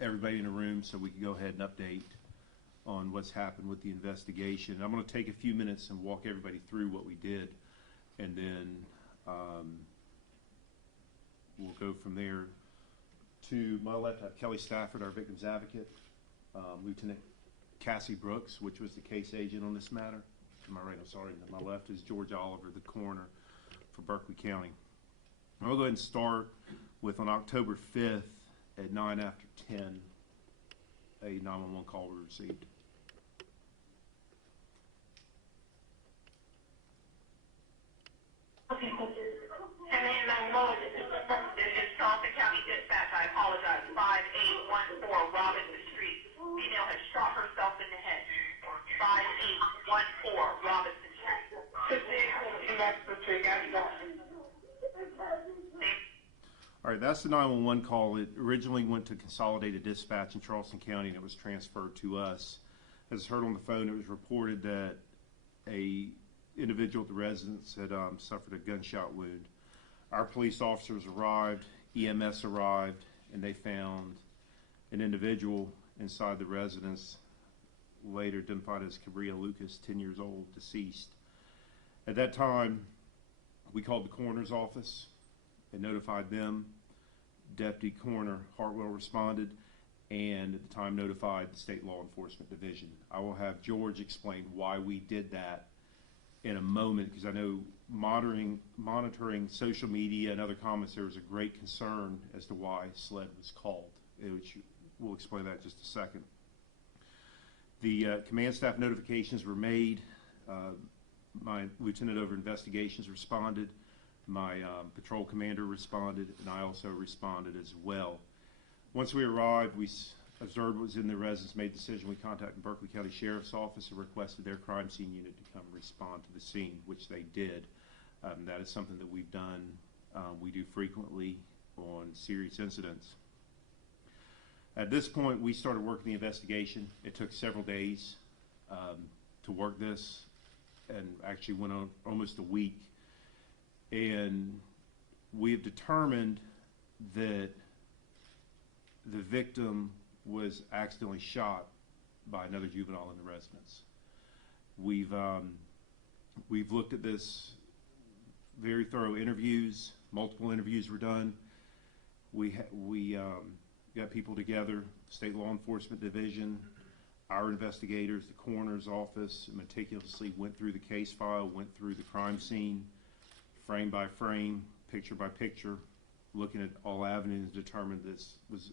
everybody in the room so we can go ahead and update on what's happened with the investigation. I'm going to take a few minutes and walk everybody through what we did, and then we'll go from there. To my left, I have Kelly Stafford, our victim's advocate, Lieutenant Cassie Brooks, which was the case agent on this matter. To my right, I'm sorry, to my left is George Oliver, the coroner for Berkeley County. I'll go ahead and start with on October 5th at 9 after 10, a 911 call was received. Okay, thank you. And then 911, this is Charleston County Dispatch. I apologize. 5814 Robinson Street. Female has shot herself in the head. 5814 Robinson Street. All right, that's the 911 call. It originally went to Consolidated Dispatch in Charleston County, and it was transferred to us. As heard on the phone, it was reported that a individual at the residence had suffered a gunshot wound. Our police officers arrived, EMS arrived, and they found an individual inside the residence, later identified as Cabria Lucas, 10 years old, deceased. At that time, we called the coroner's office and notified them. Deputy Coroner Hartwell responded, and at the time notified the State Law Enforcement Division. I will have George explain why we did that in a moment, because I know monitoring social media and other comments, there was a great concern as to why SLED was called, which we'll explain that in just a second. The command staff notifications were made. My lieutenant over investigations responded. My patrol commander responded, and I also responded as well. Once we arrived, we observed what was in the residence, made the decision. We contacted Berkeley County Sheriff's Office and requested their crime scene unit to come respond to the scene, which they did. That is something that we've done, we do frequently on serious incidents. At this point, we started working the investigation. It took several days to work this, and actually went on almost a week. And we have determined that the victim was accidentally shot by another juvenile in the residence. We've looked at this, very thorough interviews, multiple interviews were done. We got people together, State Law Enforcement Division, our investigators, the coroner's office, meticulously went through the case file, went through the crime scene, frame by frame, picture by picture, looking at all avenues, determined this was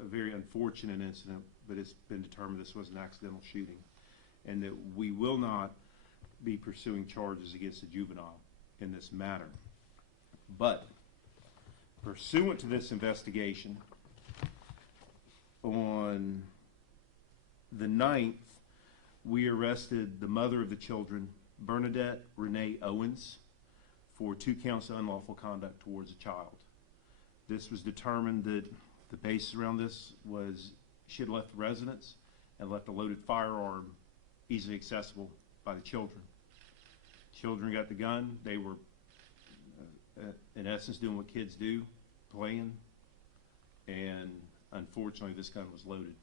a very unfortunate incident, but it's been determined this was an accidental shooting, and that we will not be pursuing charges against a juvenile in this matter. But pursuant to this investigation, on the 9th, we arrested the mother of the children, Bernadette Renee Owens, for 2 counts of unlawful conduct towards a child. This was determined that the basis around this was she had left the residence and left a loaded firearm easily accessible by the children. Children got the gun. They were, in essence, doing what kids do, playing, and unfortunately this gun was loaded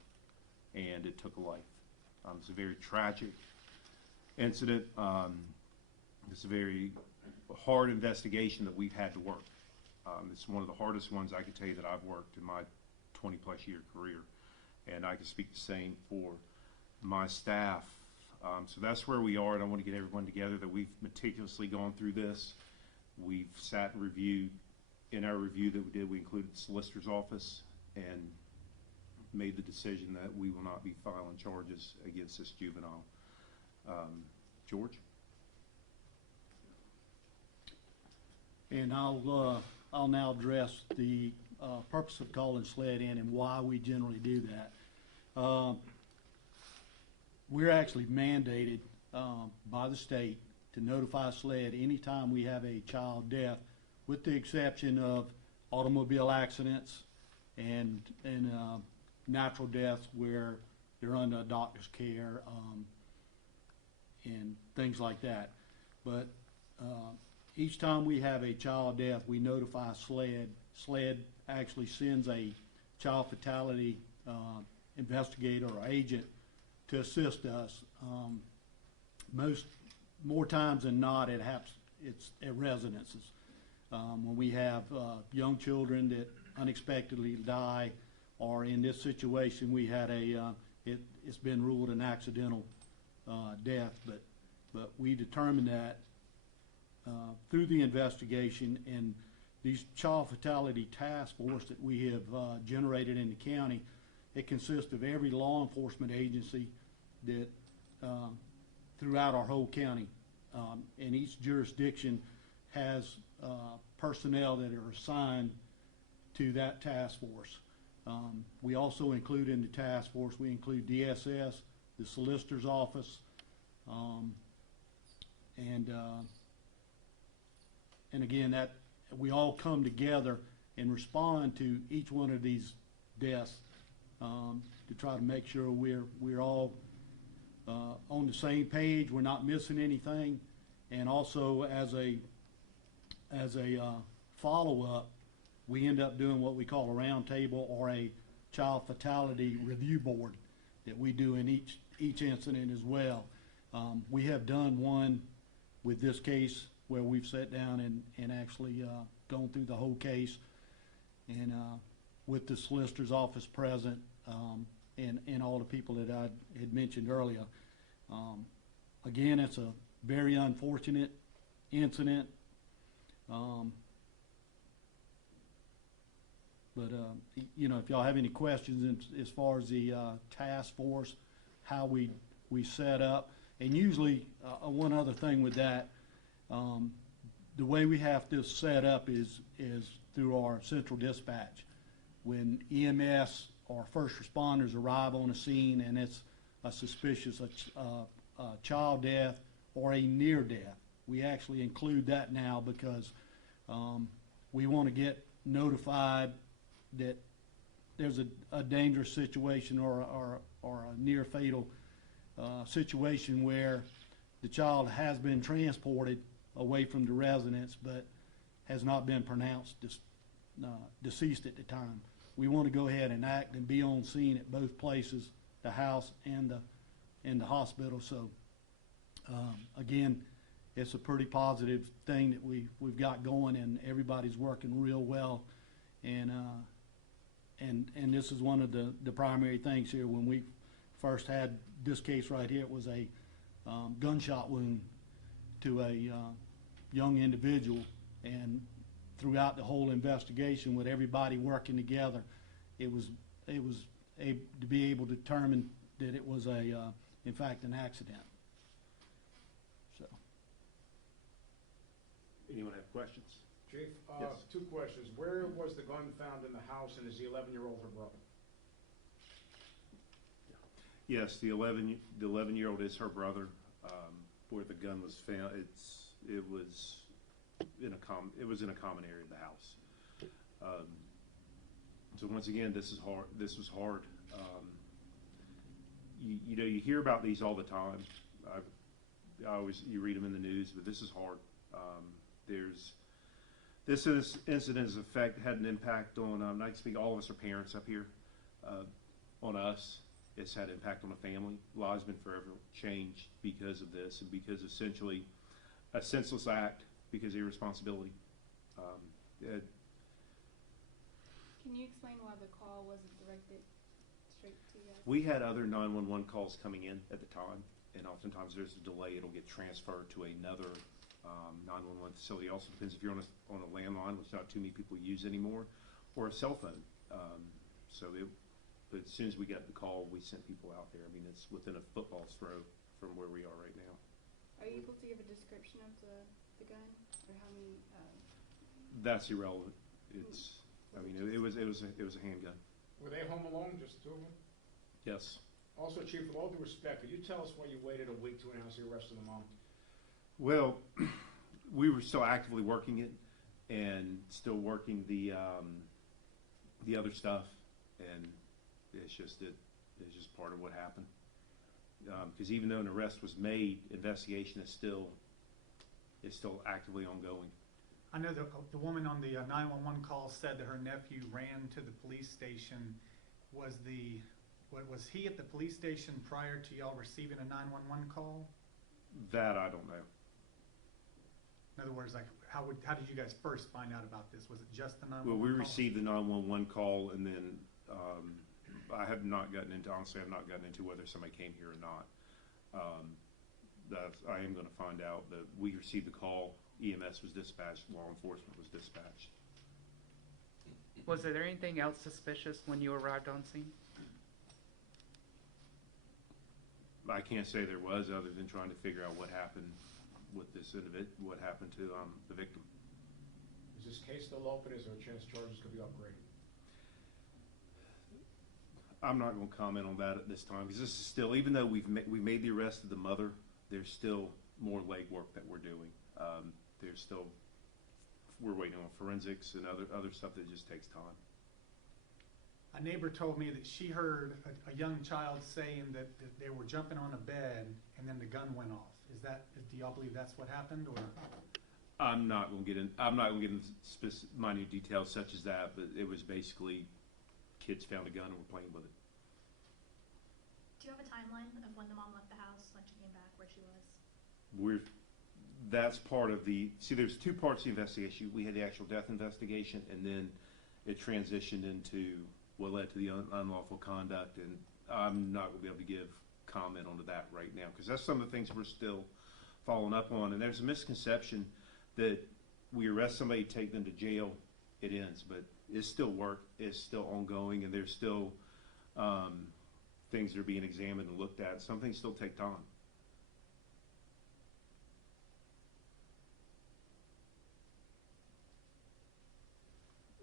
and it took a life. It's a very tragic incident. It's a very hard investigation that we've had to work. It's one of the hardest ones I can tell you that I've worked in my 20-plus year career, and I can speak the same for my staff. So that's where we are, and I want to get everyone together that we've meticulously gone through this. We've sat and reviewed. In our review that we did, we included the solicitor's office and made the decision that we will not be filing charges against this juvenile. George? And I'll now address the purpose of calling SLED in and why we generally do that. We're actually mandated by the state to notify SLED anytime we have a child death, with the exception of automobile accidents and natural deaths where they're under a doctor's care and things like that. But each time we have a child death, we notify SLED. SLED actually sends a child fatality investigator or agent to assist us. More times than not, it's at residences. When we have young children that unexpectedly die, or in this situation, we had it's been ruled an accidental death, but we determined that through the investigation, and these child fatality task force that we have generated in the county, it consists of every law enforcement agency that throughout our whole county, and each jurisdiction has personnel that are assigned to that task force. We also include in the task force, we include DSS, the solicitor's office, and again, that we all come together and respond to each one of these deaths to try to make sure we're all on the same page, we're not missing anything, and also as a follow-up, we end up doing what we call a round table or a child fatality review board that we do in each incident as well. We have done one with this case where we've sat down and actually gone through the whole case, and with the solicitor's office present, and all the people that I had mentioned earlier. Again, it's a very unfortunate incident, but you know, if y'all have any questions as far as the task force, how we set up, and usually one other thing with that, the way we have this set up is through our central dispatch. When EMS or first responders arrive on a scene and it's a suspicious child death or a near death, we actually include that now because we want to get notified that there's a dangerous situation or a near fatal situation where the child has been transported away from the residence but has not been pronounced deceased at the time. We want to go ahead and act and be on scene at both places, the house and the hospital. So again, it's a pretty positive thing that we've got going, and everybody's working real well. And this is one of the primary things here. When we first had this case right here, it was a gunshot wound to a young individual, and throughout the whole investigation, with everybody working together, it was to be able to determine that it was in fact an accident. So. Anyone have questions? Chief, Yes. 2 questions. Where was the gun found in the house, and is the 11-year-old her brother? Yes, the 11-year-old is her brother. Where the gun was found, it was in a common area of the house. So once again, this is hard. This was hard. You know, you hear about these all the time. You read them in the news, but this is hard. This incident has had an impact on. I can speak. All of us are parents up here. On us, it's had an impact on the family. Lives been forever changed because of this, and because essentially a senseless act because of irresponsibility. Can you explain why the call wasn't directed straight to you? We had other 911 calls coming in at the time, and oftentimes there's a delay. It'll get transferred to another 911 facility. It also depends if you're on a landline, which not too many people use anymore, or a cell phone. But as soon as we got the call, we sent people out there. I mean, it's within a football's throw from where we are right now. Are you able to give a description of the gun, or how many? That's irrelevant. I mean, it was a handgun. Were they home alone, just 2 of them? Yes. Also, Chief, with all due respect, could you tell us why you waited a week to announce the arrest of the mom? Well, we were still actively working it and still working the other stuff, and it's just part of what happened. Because even though an arrest was made, investigation is still actively ongoing. I know the woman on the 911 call said that her nephew ran to the police station was he at the police station prior to y'all receiving a 911 call? That I don't know. In other words, like, how did you guys first find out about this? Was it just the 911 Well, we call? received the 911 call, and then I have not gotten into, honestly, I've not gotten into whether somebody came here or not. I am going to find out that we received the call, EMS was dispatched, law enforcement was dispatched. Was there anything else suspicious when you arrived on scene? I can't say there was, other than trying to figure out what happened with this individual, what happened to the victim. Is this case still open? Is there a chance charges could be upgraded? I'm not going to comment on that at this time, because this is still, even though we made the arrest of the mother, there's still more legwork that we're doing. We're waiting on forensics and other stuff that just takes time. A neighbor told me that she heard a young child saying that they were jumping on a bed and then the gun went off. Do y'all believe that's what happened, or? I'm not going to get into minute details such as that, but it was basically kids found a gun and were playing with it. Do you have a timeline of when the mom left the house, when she came back, where she was? That's part of there's two parts of the investigation. We had the actual death investigation, and then it transitioned into what led to the unlawful conduct, and I'm not going to be able to give comment onto that right now, because that's some of the things we're still following up on. And there's a misconception that we arrest somebody, take them to jail, it ends, but it's still work, it's still ongoing, and there's still things that are being examined and looked at. Some things still take time.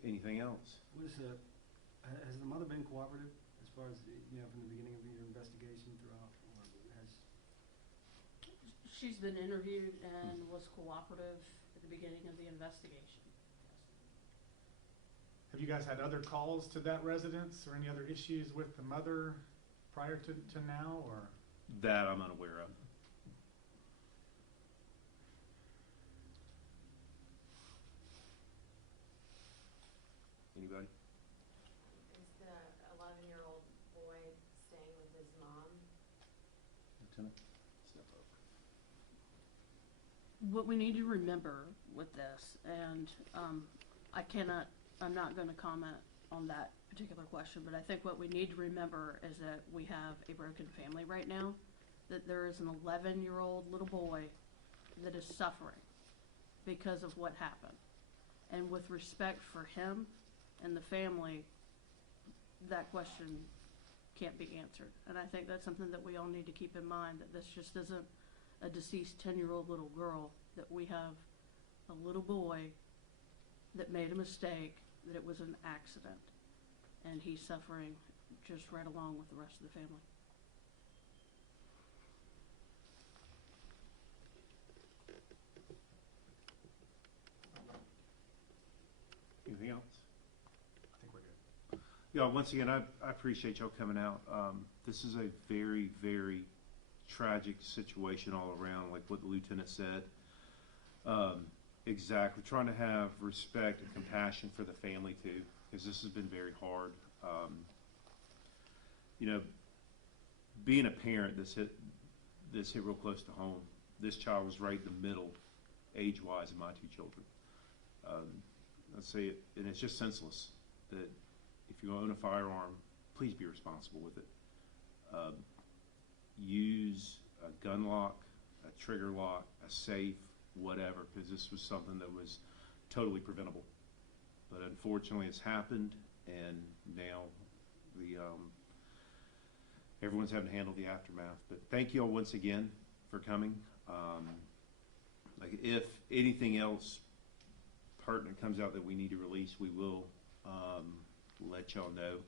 Anything else? Has the mother been cooperative as far as, from the beginning of your investigation throughout? Or has... She's been interviewed and was cooperative at the beginning of the investigation. Have you guys had other calls to that residence or any other issues with the mother prior to now, or? That I'm unaware of. Anybody? Is the 11-year-old boy staying with his mom? Lieutenant? Step up. What we need to remember with this, and I'm not going to comment on that particular question, but I think what we need to remember is that we have a broken family right now, that there is an 11-year-old little boy that is suffering because of what happened. And with respect for him and the family, that question can't be answered. And I think that's something that we all need to keep in mind, that this just isn't a deceased 10-year-old little girl, that we have a little boy that made a mistake, that it was an accident, and he's suffering just right along with the rest of the family. Anything else? I think we're good. Yeah, once again, I appreciate y'all coming out. This is a very, very tragic situation all around, like what the lieutenant said. Exactly. Trying to have respect and compassion for the family too, because this has been very hard. Being a parent, this hit real close to home. This child was right in the middle, age-wise, of my two children. Let's say it, and it's just senseless that if you own a firearm, please be responsible with it. Use a gun lock, a trigger lock, a safe, whatever, because this was something that was totally preventable. But unfortunately, it's happened, and now everyone's having to handle the aftermath. But thank you all once again for coming. If anything else pertinent comes out that we need to release, we will let y'all know.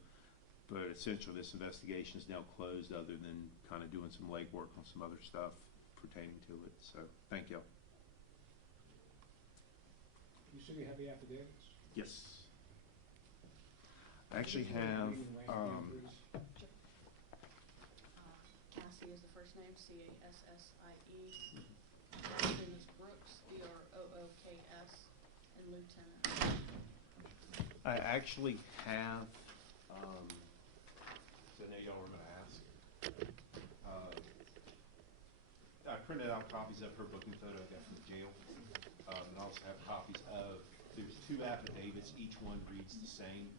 But essentially, this investigation is now closed, other than kind of doing some legwork on some other stuff pertaining to it. So thank y'all. You said you have the affidavits? Yes. I actually have. Cassie is the first name, C-A-S-S-I-E. Last name is Brooks, B-R-O-O-K-S, and Lieutenant. I actually have y'all were gonna ask. I printed out copies of her booking photo I got from the jail. And I also have copies of, there's 2 affidavits, each one reads the same.